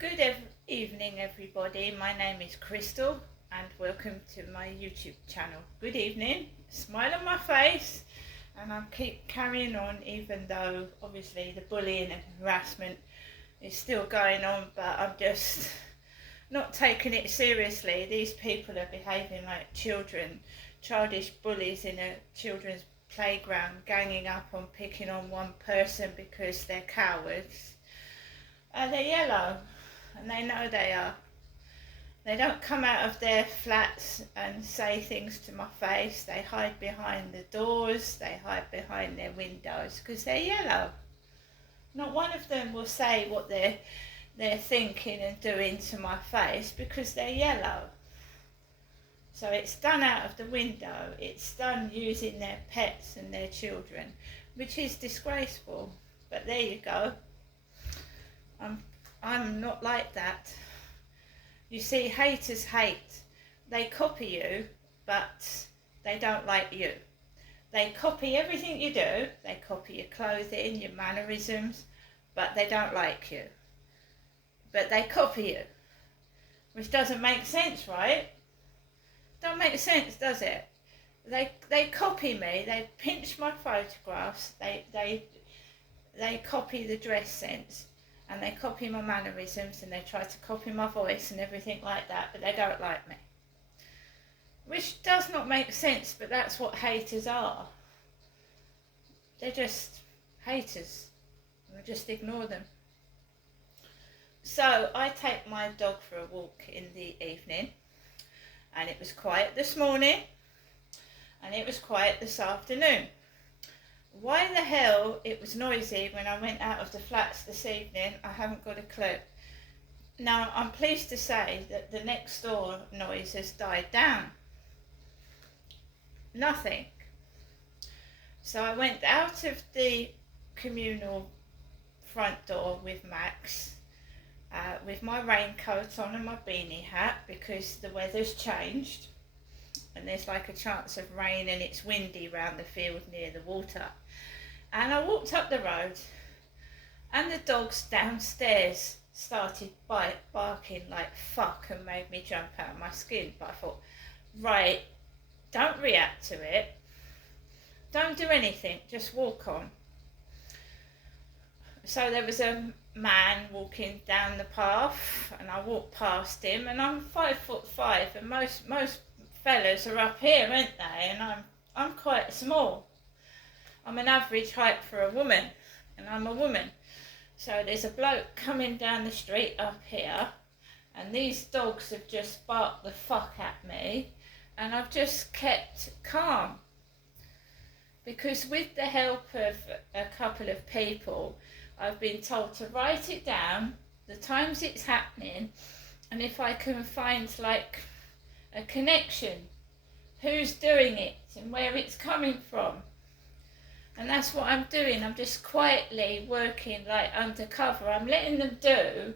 Good evening, everybody. My name is Crystal, and welcome to my YouTube channel. Good evening. Smile on my face, and I'll keep carrying on, even though obviously the bullying and harassment is still going on. But I'm just not taking it seriously. These people are behaving like children, childish bullies in a children's playground, ganging up on picking on one person because they're cowards. They're yellow, and they know they are. They don't come out of their flats and say things to my face. They hide behind the doors, they hide behind their windows because they're yellow. Not one of them will say what they're thinking and doing to my face because they're yellow. So it's done out of the window. It's done using their pets and their children, which is disgraceful. But there you go. I'm not like that. You see, haters hate. They copy you, but they don't like you. They copy everything you do. They copy your clothing, your mannerisms, but they don't like you. But they copy you, which doesn't make sense, right? Don't make sense, does it? They copy me. They pinch my photographs. They copy the dress sense. And they copy my mannerisms, and they try to copy my voice and everything like that, but they don't like me. Which does not make sense, but that's what haters are. They're just haters. I just ignore them. So I take my dog for a walk in the evening, and it was quiet this morning, and it was quiet this afternoon. Why the hell it was noisy when I went out of the flats this evening, I haven't got a clue. Now, I'm pleased to say that the next door noise has died down. Nothing. So I went out of the communal front door with Max, with my raincoat on and my beanie hat, because the weather's changed and there's like a chance of rain and it's windy round the field near the water. And I walked up the road, and the dogs downstairs started barking like fuck and made me jump out of my skin. But I thought, right, don't react to it. Don't do anything, just walk on. So there was a man walking down the path, and I walked past him, and I'm 5'5", and most fellas are up here, aren't they? And I'm quite small. I'm an average height for a woman, and I'm a woman. So there's a bloke coming down the street up here, and these dogs have just barked the fuck at me, and I've just kept calm. Because with the help of a couple of people, I've been told to write it down, the times it's happening, and if I can find like a connection, who's doing it and where it's coming from. And that's what I'm doing. I'm just quietly working like undercover. I'm letting them do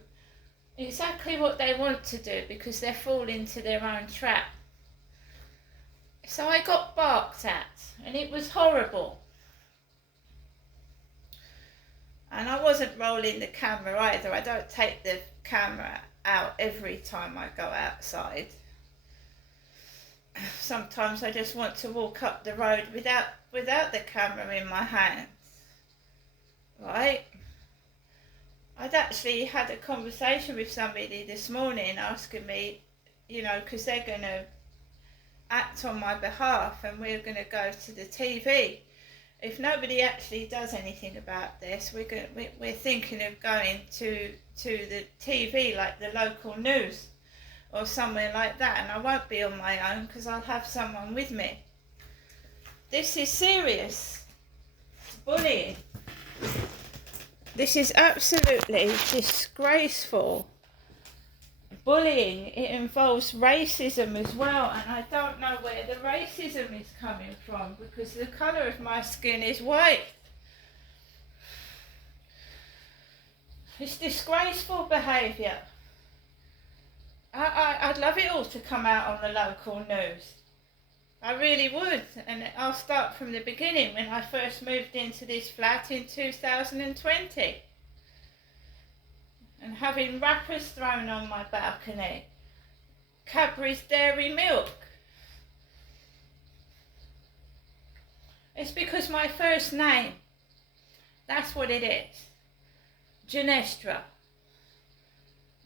exactly what they want to do because they're falling into their own trap. So I got barked at, and it was horrible. And I wasn't rolling the camera either. I don't take the camera out every time I go outside. Sometimes I just want to walk up the road without the camera in my hands, right? I'd actually had a conversation with somebody this morning asking me, because they're going to act on my behalf and we're going to go to the TV. If nobody actually does anything about this, we're thinking of going to the TV, like the local news or somewhere like that, and I won't be on my own because I'll have someone with me. This is serious. It's bullying. This is absolutely disgraceful. Bullying, it involves racism as well, and I don't know where the racism is coming from because the colour of my skin is white. It's disgraceful behaviour. I'd love it all to come out on the local news. I really would, and I'll start from the beginning when I first moved into this flat in 2020. and having wrappers thrown on my balcony. Cadbury's Dairy Milk. It's because my first name, that's what it is. Ginestra.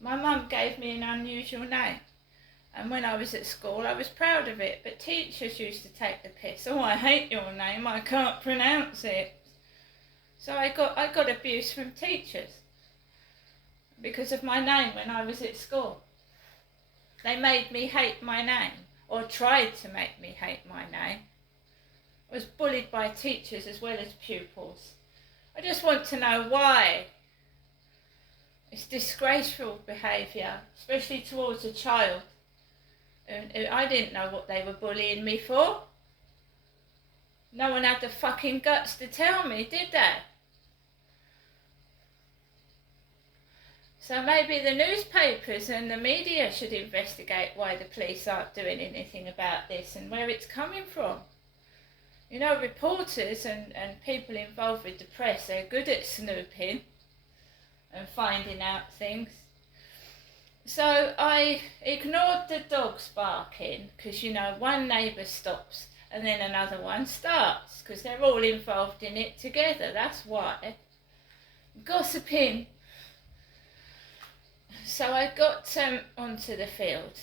My mum gave me an unusual name, and when I was at school I was proud of it, but teachers used to take the piss. Oh, I hate your name, I can't pronounce it. So I got abuse from teachers because of my name when I was at school. They made me hate my name, or tried to make me hate my name. I was bullied by teachers as well as pupils. I just want to know why. It's disgraceful behaviour, especially towards a child. I didn't know what they were bullying me for. No one had the fucking guts to tell me, did they? So maybe the newspapers and the media should investigate why the police aren't doing anything about this and where it's coming from. You know, reporters and people involved with the press, they're good at snooping and finding out things. So I ignored the dogs barking because, you know, one neighbour stops and then another one starts because they're all involved in it together. That's why. Gossiping. So I got onto the field,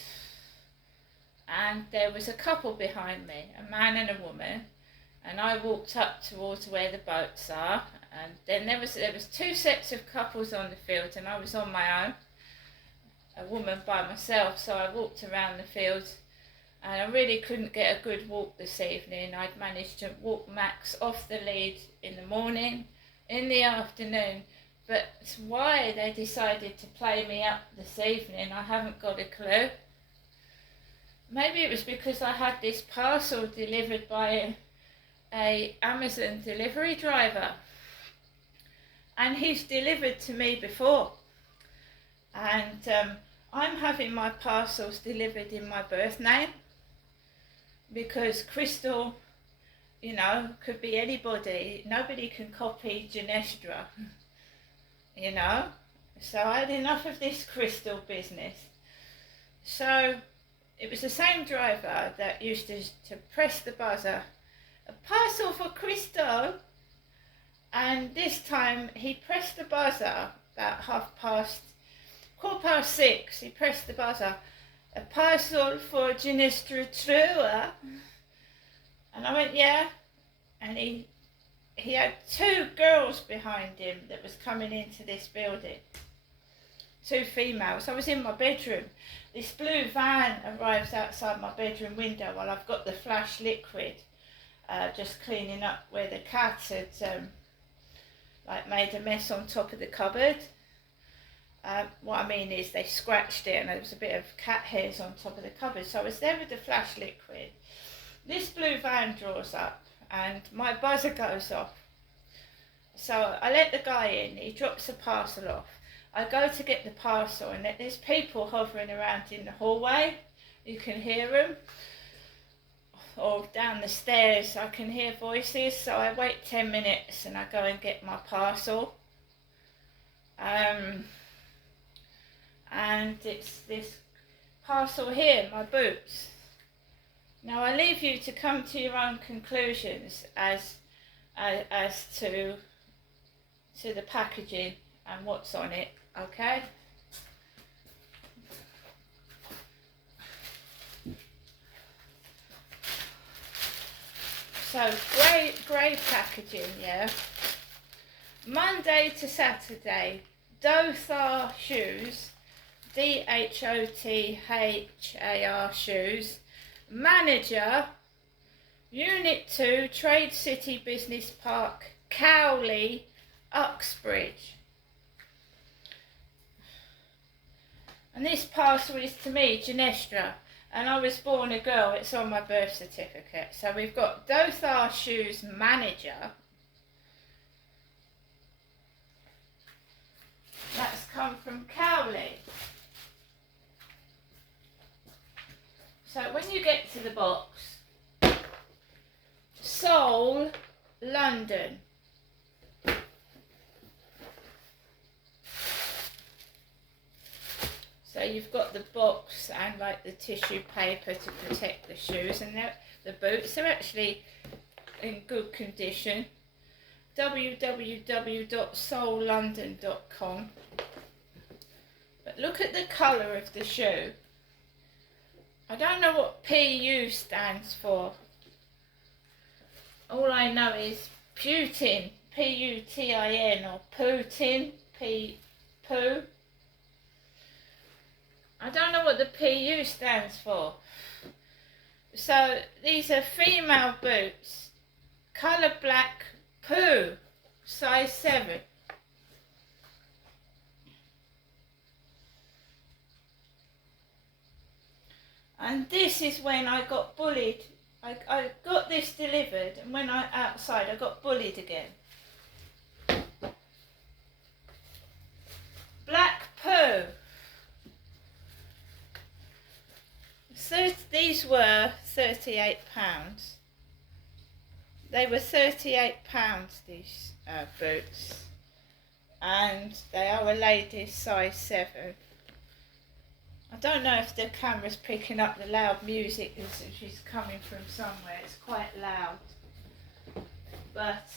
and there was a couple behind me, a man and a woman, and I walked up towards where the boats are, and then there was two sets of couples on the field, and I was on my own, a woman by myself. So I walked around the field, and I really couldn't get a good walk this evening. I'd managed to walk Max off the lead in the morning, in the afternoon, but why they decided to play me up this evening, I haven't got a clue. Maybe it was because I had this parcel delivered by a Amazon delivery driver, and he's delivered to me before, and I'm having my parcels delivered in my birth name because Crystal, you know, could be anybody. Nobody can copy Ginestra, you know. So I had enough of this Crystal business. So it was the same driver that used to press the buzzer, a parcel for Crystal, and this time he pressed the buzzer about 6:15, he pressed the buzzer, a parcel for Ginestra Trua, and I went, yeah, and he had two girls behind him that was coming into this building, two females. I was in my bedroom. This blue van arrives outside my bedroom window while I've got the flash liquid, just cleaning up where the cat had made a mess on top of the cupboard. What I mean is they scratched it and there was a bit of cat hairs on top of the cupboard. So I was there with the flash liquid. This blue van draws up and my buzzer goes off. So I let the guy in, he drops the parcel off. I go to get the parcel and there's people hovering around in the hallway. You can hear them. Or down the stairs I can hear voices. So I wait 10 minutes and I go and get my parcel. And it's this parcel here, my boots. Now I leave you to come to your own conclusions as to the packaging and what's on it, okay? So grey packaging, yeah. Monday to Saturday, Dothar shoes, DHOTHAR shoes, manager, Unit 2, Trade City Business Park, Cowley, Uxbridge. And this parcel is to me, Ginestra, and I was born a girl, it's on my birth certificate. So we've got Dothar shoes, manager. That's come from Cowley. So when you get to the box, Seoul, London. you've got the box and like the tissue paper to protect the shoes, and the boots. They're actually in good condition. www.soullondon.com. But look at the colour of the shoe. I don't know what PU stands for. All I know is Putin, Putin, or Putin, Poo. I don't know what the PU stands for. So these are female boots, colour black, Poo, size 7. And this is when I got bullied. I got this delivered, and when I outside I got bullied again. Black Poo. So these were £38. They were £38, these boots, and they are a ladies size 7. I don't know if the camera's picking up the loud music which is coming from somewhere. It's quite loud. But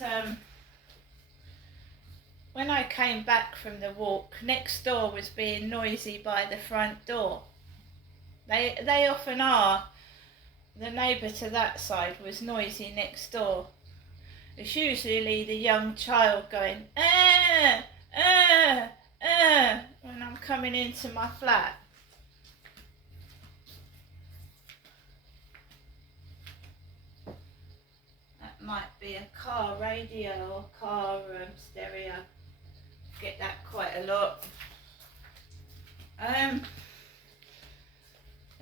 when I came back from the walk, next door was being noisy by the front door. They often are. The neighbour to that side was noisy next door. It's usually the young child going, when I'm coming into my flat. That might be a car radio or car stereo. Get that quite a lot.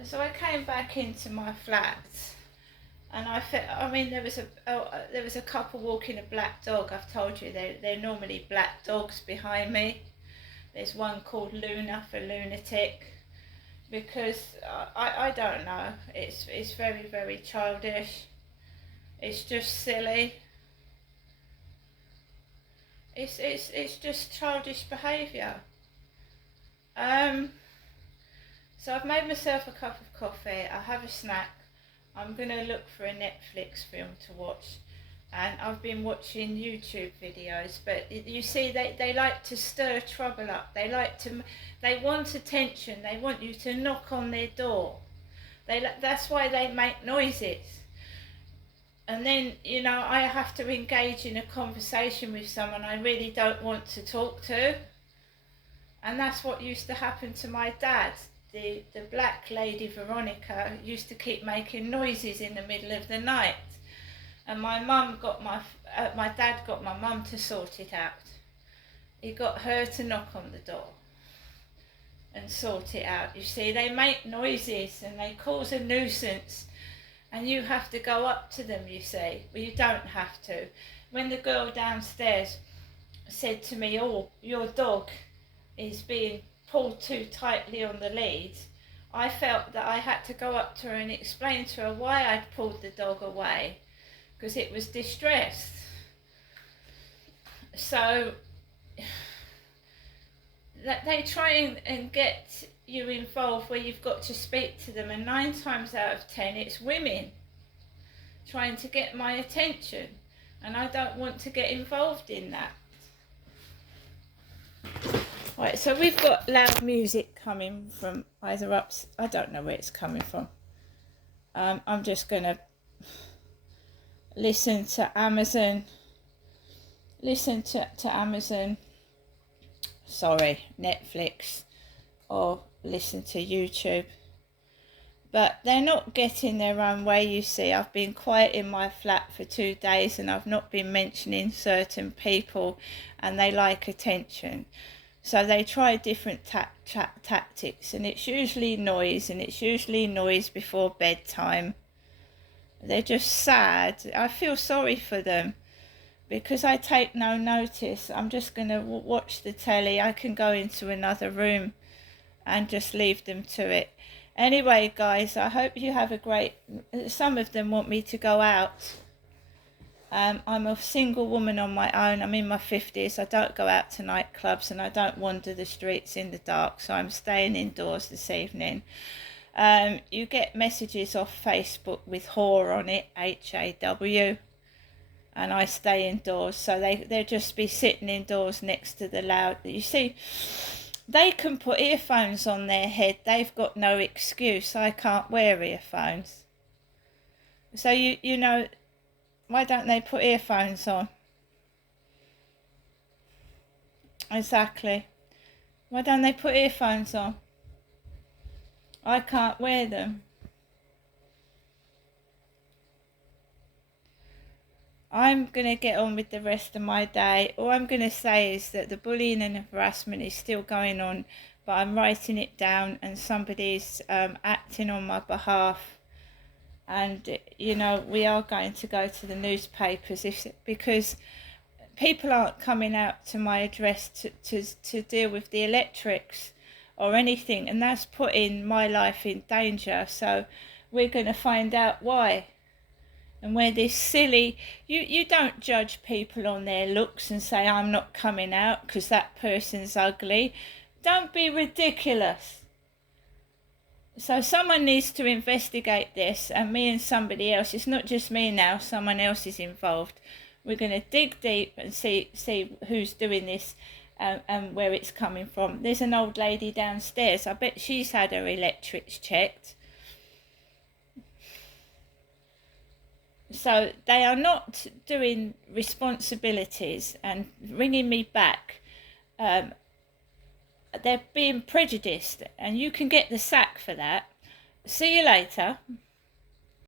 So I came back into my flat, and there was a couple walking a black dog. I've told you they're normally black dogs behind me. There's one called Luna for lunatic, because I don't know. It's very, very childish. It's just silly. It's just childish behaviour. So I've made myself a cup of coffee, I have a snack, I'm going to look for a Netflix film to watch, and I've been watching YouTube videos, but you see they like to stir trouble up, they want attention, they want you to knock on their door, that's why they make noises. And then, I have to engage in a conversation with someone I really don't want to talk to, and that's what used to happen to my dad. The black lady Veronica used to keep making noises in the middle of the night, and my dad got my mum to sort it out. He got her to knock on the door and sort it out. You see, they make noises and they cause a nuisance, and you have to go up to them, you see. Well, you don't have to. When the girl downstairs said to me, "Oh, your dog is being pulled too tightly on the lead," I felt that I had to go up to her and explain to her why I'd pulled the dog away, because it was distressed. So they try and get you involved where you've got to speak to them, and 9 times out of 10 it's women trying to get my attention, and I don't want to get involved in that. Right, so we've got loud music coming from either up. I don't know where it's coming from. I'm just going to listen to Amazon. Netflix, or listen to YouTube. But they're not getting their own way, you see. I've been quiet in my flat for 2 days, and I've not been mentioning certain people, and they like attention. So they try different tactics, and it's usually noise, and it's usually noise before bedtime. They're just sad. I feel sorry for them, because I take no notice. I'm just going to watch the telly. I can go into another room and just leave them to it. Anyway, guys, I hope you have a great... Some of them want me to go out. I'm a single woman on my own. I'm in my 50s. I don't go out to nightclubs and I don't wander the streets in the dark. So I'm staying indoors this evening. You get messages off Facebook with whore on it, HAW, and I stay indoors. So they'll just be sitting indoors next to the loud. You see, they can put earphones on their head. They've got no excuse. I can't wear earphones. So you know, why don't they put earphones on? Exactly. Why don't they put earphones on? I can't wear them. I'm going to get on with the rest of my day. All I'm going to say is that the bullying and harassment is still going on, but I'm writing it down and somebody's acting on my behalf. And, you know, we are going to go to the newspapers because people aren't coming out to my address to deal with the electrics or anything. And that's putting my life in danger. So we're going to find out why. And where this silly, you don't judge people on their looks and say, I'm not coming out because that person's ugly. Don't be ridiculous. So someone needs to investigate this, and me and somebody else. It's not just me now, someone else is involved. We're going to dig deep and see who's doing this and where it's coming from. There's an old lady downstairs. I bet she's had her electrics checked. So they are not doing responsibilities and ringing me back. They're being prejudiced, and you can get the sack for that. See you later.